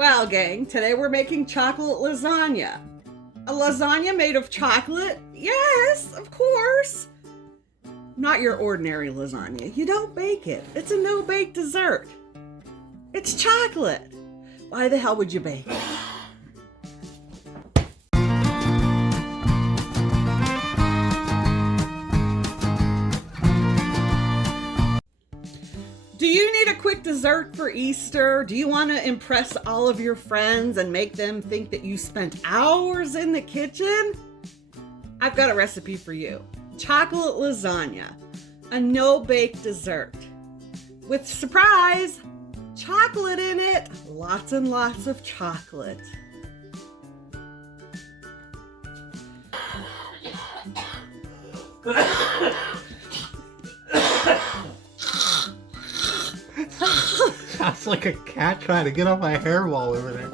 Well, gang, today we're making chocolate lasagna. A lasagna made of chocolate? Yes, of course. Not your ordinary lasagna. You don't bake it. It's a no-bake dessert. It's chocolate. Why the hell would you bake it? Do you need a quick dessert for Easter? Do you want to impress all of your friends and make them think that you spent hours in the kitchen? I've got a recipe for you. Chocolate lasagna, a no-bake dessert. With, surprise, chocolate in it. Lots and lots of chocolate. Sounds like a cat trying to get on my hair wall over there.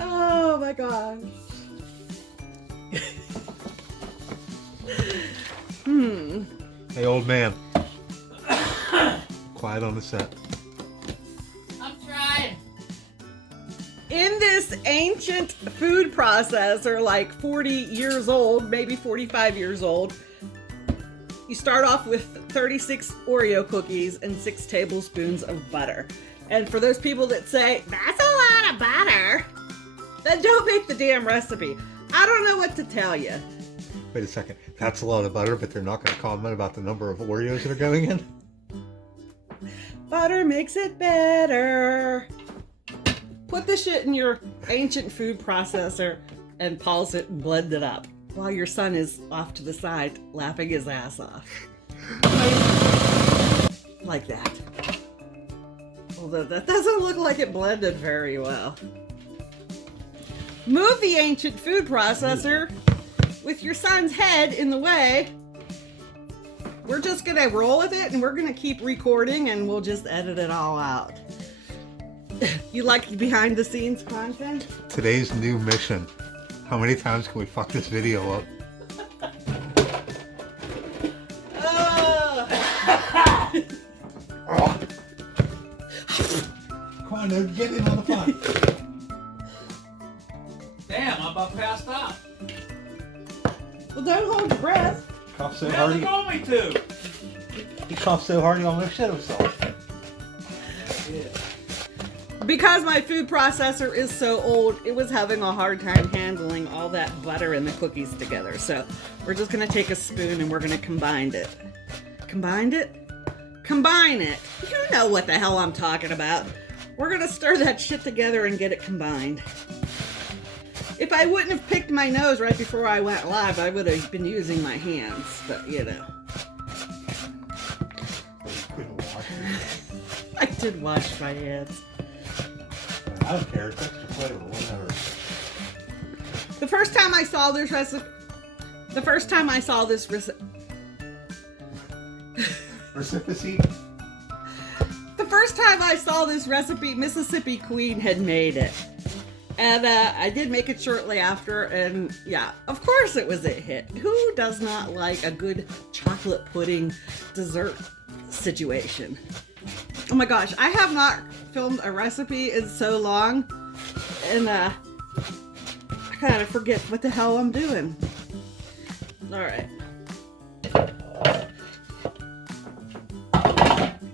Oh my gosh. Hey, old man. Quiet on the set. I'm trying. In this ancient food processor, like 40 years old, maybe 45 years old, you start off with 36 Oreo cookies and 6 tablespoons of butter. And for those people that say, that's a lot of butter, then don't make the damn recipe. I don't know what to tell you. Wait a second. That's a lot of butter, but they're not going to comment about the number of Oreos that are going in? Butter makes it better. Put the shit in your ancient food processor and pulse it and blend it up while your son is off to the side laughing his ass off. Like that. Although that doesn't look like it blended very well. Move the ancient food processor with your son's head in the way. We're just gonna roll with it and we're gonna keep recording and we'll just edit it all out. You like behind the scenes content? Today's new mission. How many times can we fuck this video up? Oh. Come on, dude, get in on the fun. Damn, I'm about passed out. Well, don't hold your breath. Cough so He hard. doesn't want me to. He coughed so hard he almost shit himself. Yeah. Because my food processor is so old, it was having a hard time handling all that butter and the cookies together. So we're just gonna take a spoon and we're gonna combine it. Combine it? Combine it. You know what the hell I'm talking about. We're gonna stir that shit together and get it combined. If I wouldn't have picked my nose right before I went live, I would have been using my hands, but you know. I did wash my hands. I don't care. It's extra flavor, whatever. The first time I saw this recipe, Mississippi Queen had made it. And I did make it shortly after, and yeah, of course it was a hit. Who does not like a good chocolate pudding dessert situation? Oh my gosh, I have not filmed a recipe in so long, and I kind of forget what the hell I'm doing. All right.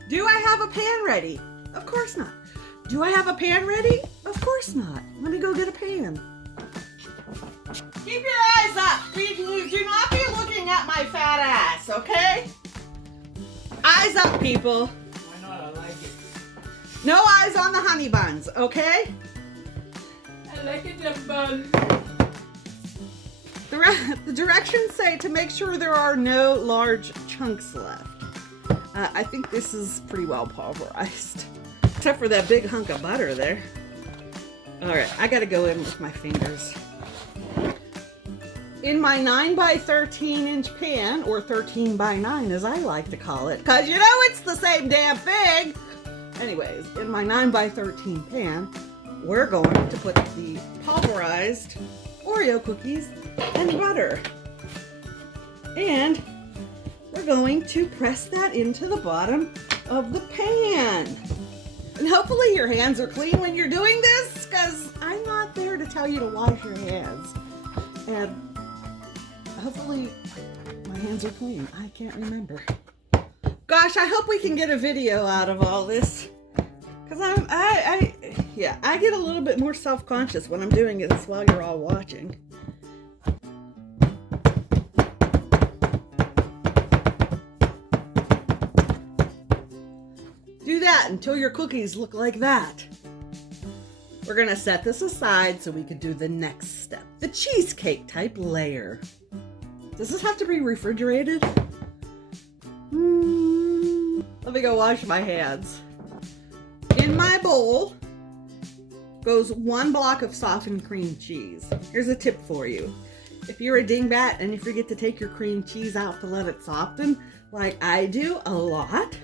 Do I have a pan ready? Of course not. Do I have a pan ready? Of course not. Let me go get a pan. Keep your eyes up. Do not be looking at my fat ass, okay? Eyes up, people. Why not? I like it. No eyes on the honey buns, okay? I like it, them buns. The directions say to make sure there are no large chunks left. I think this is pretty well pulverized. Except for that big hunk of butter there. Alright, I gotta go in with my fingers. In my 9x13 inch pan, or 13 by 9 as I like to call it, because you know it's the same damn thing! Anyways, in my 9x13 pan, we're going to put the pulverized Oreo cookies and butter. And we're going to press that into the bottom of the pan. And hopefully your hands are clean when you're doing this, because I'm not there to tell you to wash your hands. And hopefully my hands are clean. I can't remember. Gosh, I hope we can get a video out of all this. Because I get a little bit more self-conscious when I'm doing this while you're all watching. Do that until your cookies look like that. We're gonna set this aside so we could do the next step, the cheesecake type layer. Does this have to be refrigerated? Let me go wash my hands. In my bowl goes 1 block of softened cream cheese. Here's a tip for you. If you're a dingbat and you forget to take your cream cheese out to let it soften, like I do a lot,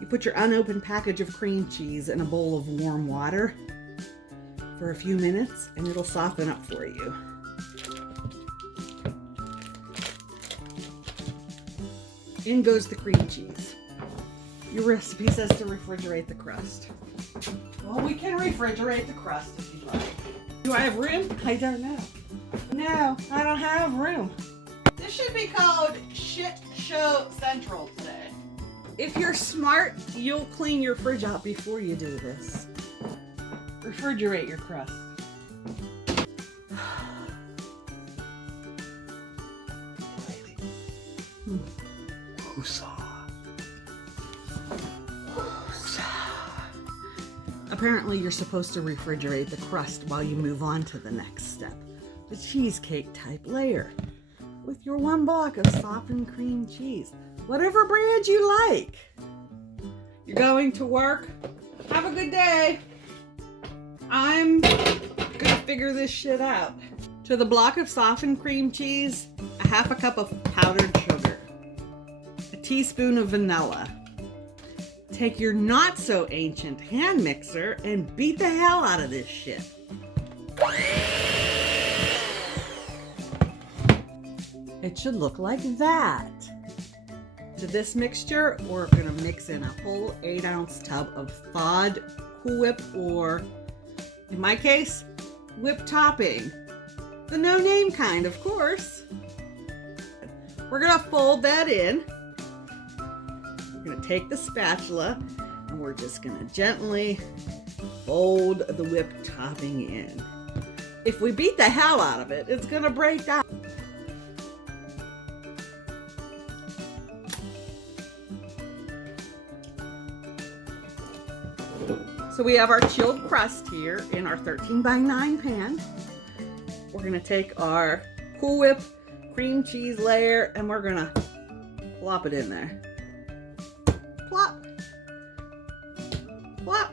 you put your unopened package of cream cheese in a bowl of warm water for a few minutes and it'll soften up for you. In goes the cream cheese. Your recipe says to refrigerate the crust. Well, we can refrigerate the crust if you like. Do I have room? I don't know. No, I don't have room. This should be called Shit Show Central today. If you're smart, you'll clean your fridge out before you do this. Refrigerate your crust. Apparently you're supposed to refrigerate the crust while you move on to the next step, the cheesecake type layer, with your 1 block of softened cream cheese, whatever brand you like. You're going to work. Have a good day. I'm gonna figure this shit out. To the block of softened cream cheese, a 1/2 cup of powdered sugar, a teaspoon of vanilla. Take your not so ancient hand mixer and beat the hell out of this shit. It should look like that. To this mixture, we're gonna mix in a whole 8-ounce tub of thawed Cool Whip, or in my case, whip topping. The no-name kind, of course. We're gonna fold that in. We're gonna take the spatula and we're just gonna gently fold the whip topping in. If we beat the hell out of it, it's gonna break down. So we have our chilled crust here in our 13x9 pan. We're gonna take our Cool Whip cream cheese layer and we're gonna plop it in there. Plop. Plop.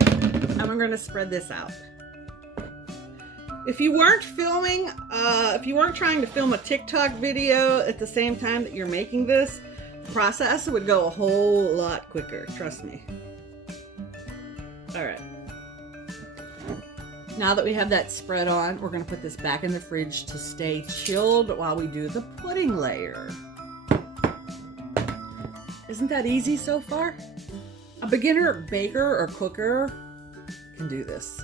And we're gonna spread this out. If you weren't filming, if you weren't trying to film a TikTok video at the same time that you're making this, the process would go a whole lot quicker, trust me. All right. Now that we have that spread on, we're gonna put this back in the fridge to stay chilled while we do the pudding layer. Isn't that easy so far? A beginner baker or cooker can do this.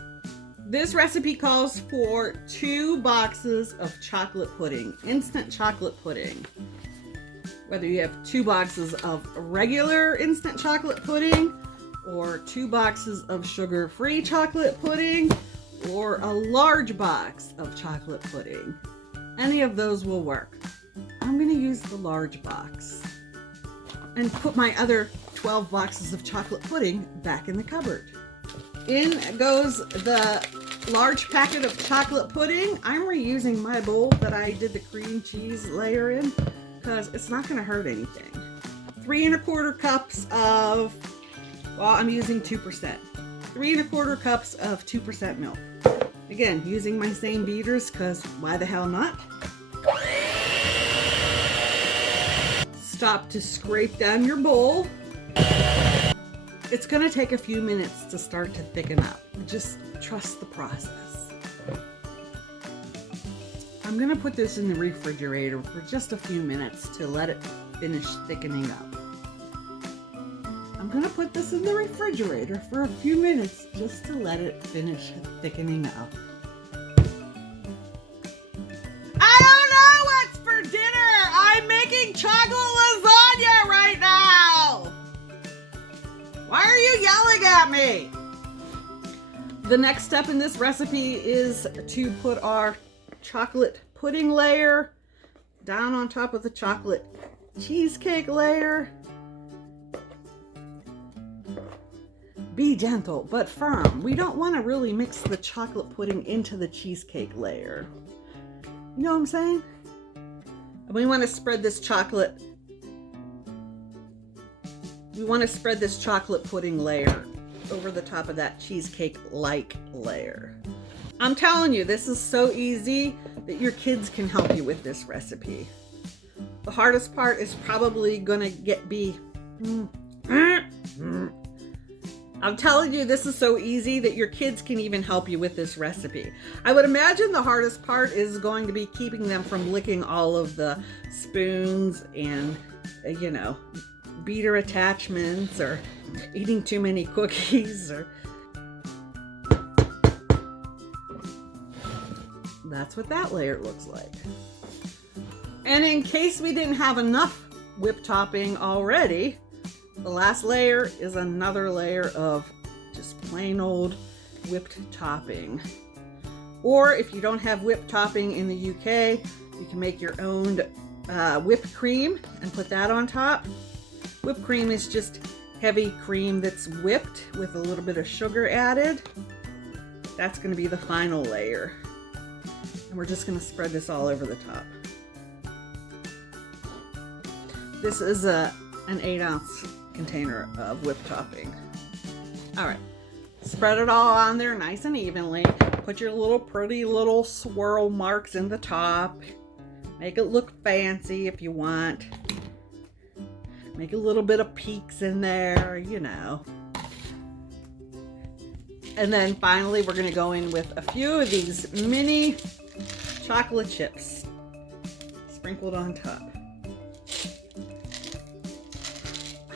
This recipe calls for 2 boxes of chocolate pudding, instant chocolate pudding. Whether you have 2 boxes of regular instant chocolate pudding, or 2 boxes of sugar-free chocolate pudding, or a large box of chocolate pudding. Any of those will work. I'm gonna use the large box and put my other 12 boxes of chocolate pudding back in the cupboard. In goes the large packet of chocolate pudding. I'm reusing my bowl that I did the cream cheese layer in because it's not gonna hurt anything. 3 1/4 cups of, well, I'm using 2%. 3 1/4 cups of 2% milk. Again, using my same beaters because why the hell not? Stop to scrape down your bowl. It's gonna take a few minutes to start to thicken up. Just trust the process. I'm I'm gonna put this in the refrigerator for just a few minutes to let it finish thickening up. I'm gonna put this in the refrigerator for a few minutes just to let it finish thickening up. I don't know what's for dinner! I'm making chocolate lasagna right now! Why are you yelling at me? The next step in this recipe is to put our chocolate pudding layer down on top of the chocolate cheesecake layer. Be gentle but firm. We don't want to really mix the chocolate pudding into the cheesecake layer. You know what I'm saying? And we want to spread this chocolate. We want to spread this chocolate pudding layer over the top of that cheesecake-like layer. I'm telling you, this is so easy that your kids can help you with this recipe. The hardest part is probably gonna be. I'm telling you, this is so easy that your kids can even help you with this recipe. I would imagine the hardest part is going to be keeping them from licking all of the spoons and, you know, beater attachments or eating too many cookies or... That's what that layer looks like. And in case we didn't have enough whipped topping already, the last layer is another layer of just plain old whipped topping. Or if you don't have whipped topping in the UK, you can make your own whipped cream and put that on top. Whipped cream is just heavy cream that's whipped with a little bit of sugar added. That's going to be the final layer. And we're just going to spread this all over the top. This is an 8-ounce container of whipped topping. All right, spread it all on there nice and evenly. Put your little pretty little swirl marks in the top. Make it look fancy if you want. Make a little bit of peaks in there, you know. And then finally, we're gonna go in with a few of these mini chocolate chips sprinkled on top.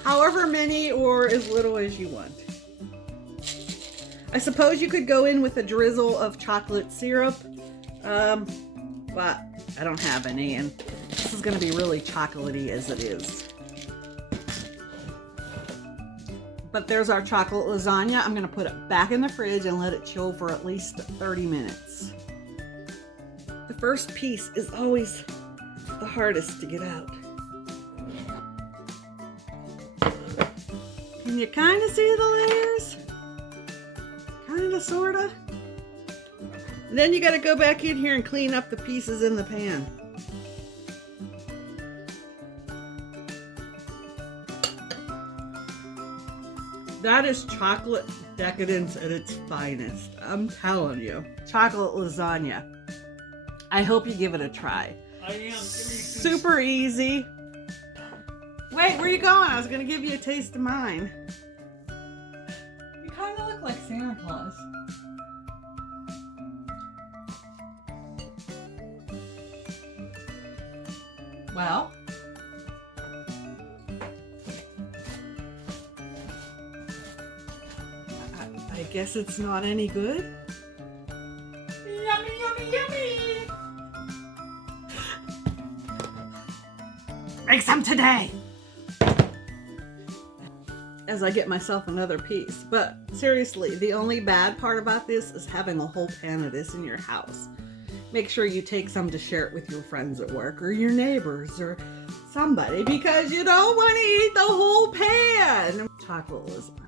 However many or as little as you want. I suppose you could go in with a drizzle of chocolate syrup, but I don't have any, and this is gonna be really chocolatey as it is. But there's our chocolate lasagna. I'm gonna put it back in the fridge and let it chill for at least 30 minutes. The first piece is always the hardest to get out. Can you kind of see the layers? Kind of, sort of. Then you got to go back in here and clean up the pieces in the pan. That is chocolate decadence at its finest. I'm telling you. Chocolate lasagna. I hope you give it a try. I am. Super easy. Wait, where are you going? I was going to give you a taste of mine. You kind of look like Santa Claus. Well, I guess it's not any good. Yummy, yummy, yummy. Make some today! As I get myself another piece. But seriously, the only bad part about this is having a whole pan of this in your house. Make sure you take some to share it with your friends at work or your neighbors or somebody, because you don't want to eat the whole pan. Chocolate lasagna.